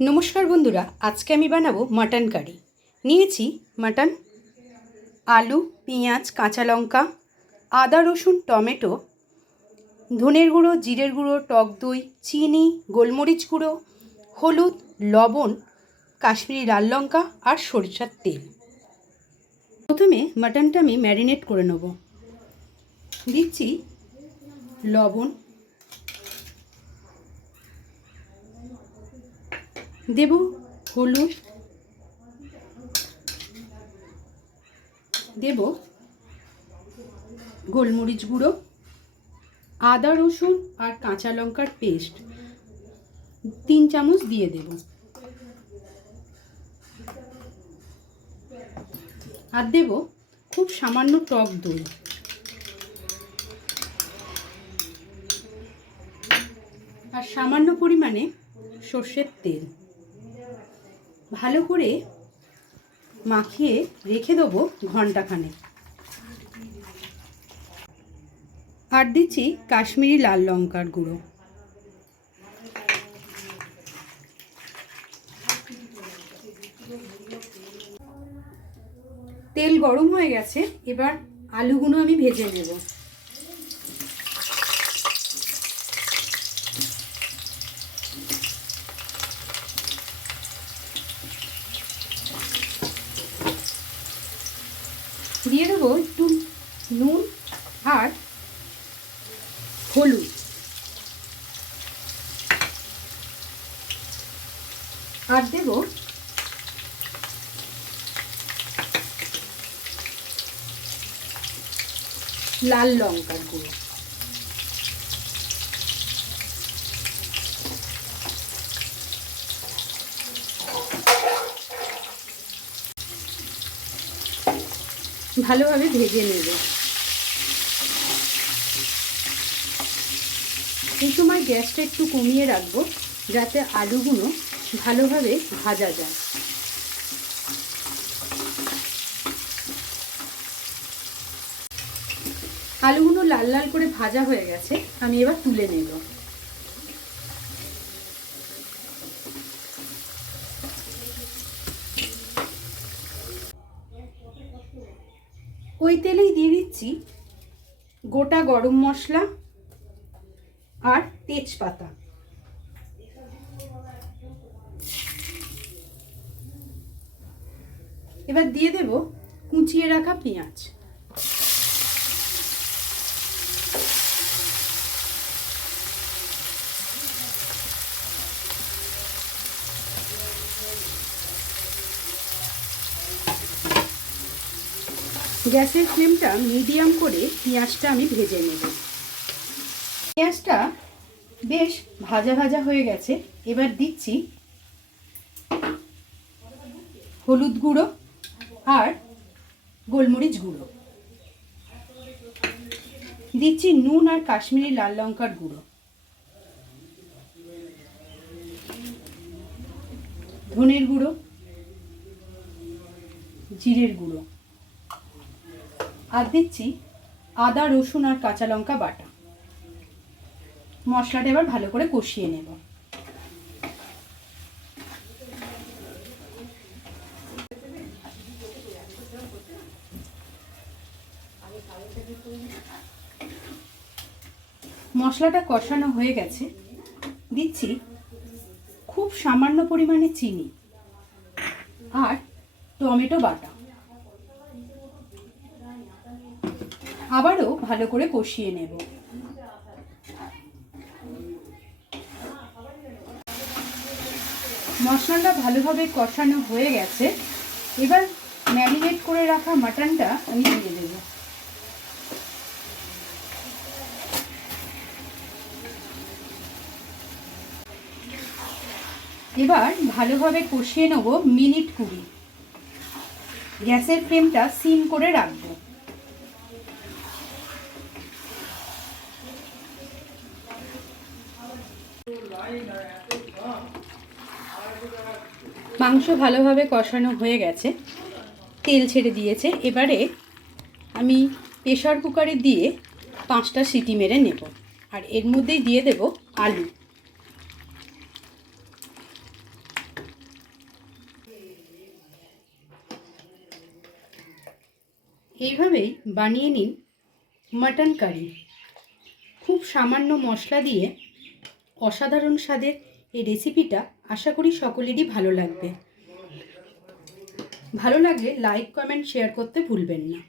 নমস্কার বন্ধুরা, আজকে আমি বানাবো মাটন কারি। নিয়েছি মাটন, আলু, পেঁয়াজ, কাঁচা লঙ্কা, আদা, রসুন, টমেটো, ধনের গুঁড়ো, জিরের গুঁড়ো, টক দই, চিনি, গোলমরিচ গুঁড়ো, হলুদ, লবণ, কাশ্মীরি লাল লঙ্কা আর সরিষার তেল। প্রথমে মাটনটা আমি ম্যারিনেট করে নেব। দিচ্ছি লবণ দেব, হলুদ। দেব, গোলমরিচ গুঁড়ো, আদা, রসুন আর কাঁচা লঙ্কার পেস্ট। তিন চামচ দিয়ে দেব। আর দেব খুব সামান্য টক দই। আর সামান্য পরিমাণে সর্ষের তেল। ভালো করে মাখিয়ে রেখে দেবো ঘন্টাখানে আর দিচ্ছি কাশ্মীরি লাল লঙ্কার গুঁড়ো। তেল গরম হয়ে গেছে, এবার আলুগুলো আমি ভেজে নেব। দিয়ে দেবো একটু নুন আর হলুদ। আর দেব লাল লঙ্কার গুঁড়ো। ভালোভাবে ভেজে নেব। এই সময় গ্যাসটা একটু কমিয়ে রাখব, যাতে আলুগুলো ভালোভাবে ভাজা যায়। আলুগুলো লাল লাল করে ভাজা হয়ে গেছে, আমি এবার তুলে নেব। ওই তেলেই দিয়ে দিচ্ছি গোটা গরম মশলা আর তেজপাতা। এবার দিয়ে দেব কুচিয়ে রাখা পেঁয়াজ। গ্যাসের ফ্লেমটা মিডিয়াম করে পেঁয়াজটা আমি ভেজে নেব। পেঁয়াজটা বেশ ভাজা ভাজা হয়ে গেছে। এবার দিচ্ছি হলুদ গুঁড়ো আর গোলমরিচ গুঁড়ো। দিচ্ছি নুন আর কাশ্মীরি লাল লঙ্কার গুঁড়ো। ধনের গুঁড়ো, জিরের গুঁড়ো। আর দিচ্ছি আদা, রসুন আর কাঁচা লঙ্কা বাটা। মশলাটা এবার ভালো করে কষিয়ে নেব। মশলাটা কষানো হয়ে গেছে। দিচ্ছি খুব সামান্য পরিমাণে চিনি আর টমেটো বাটা। আবারও ভালো করে কষিয়ে নেব। মশলাটা ভালোভাবে কষানো হয়ে গেছে। এবার ম্যারিনেট করে রাখা মাটনটা আমি দিয়ে দেব। এবার ভালোভাবে কষিয়ে নেব মিনিট কুড়ি। গ্যাসের ফ্লেমটা সিম করে রাখব। মাংস ভালোভাবে কষানো হয়ে গেছে। তেল ছেড়ে দিয়েছে। এবারে আমি প্রেশার কুকারে দিয়ে পাঁচটা সিটি মেরে নেব। আর এর মধ্যেই দিয়ে দেব আলু। এইভাবেই বানিয়ে নিন মাটন কারি। খুব সামান্য মশলা দিয়ে অসাধারণ স্বাদের এই রেসিপিটা আশা করি সকলেরই ভালো লাগবে। ভালো লাগলে লাইক কমেন্ট শেয়ার করতে ভুলবেন না।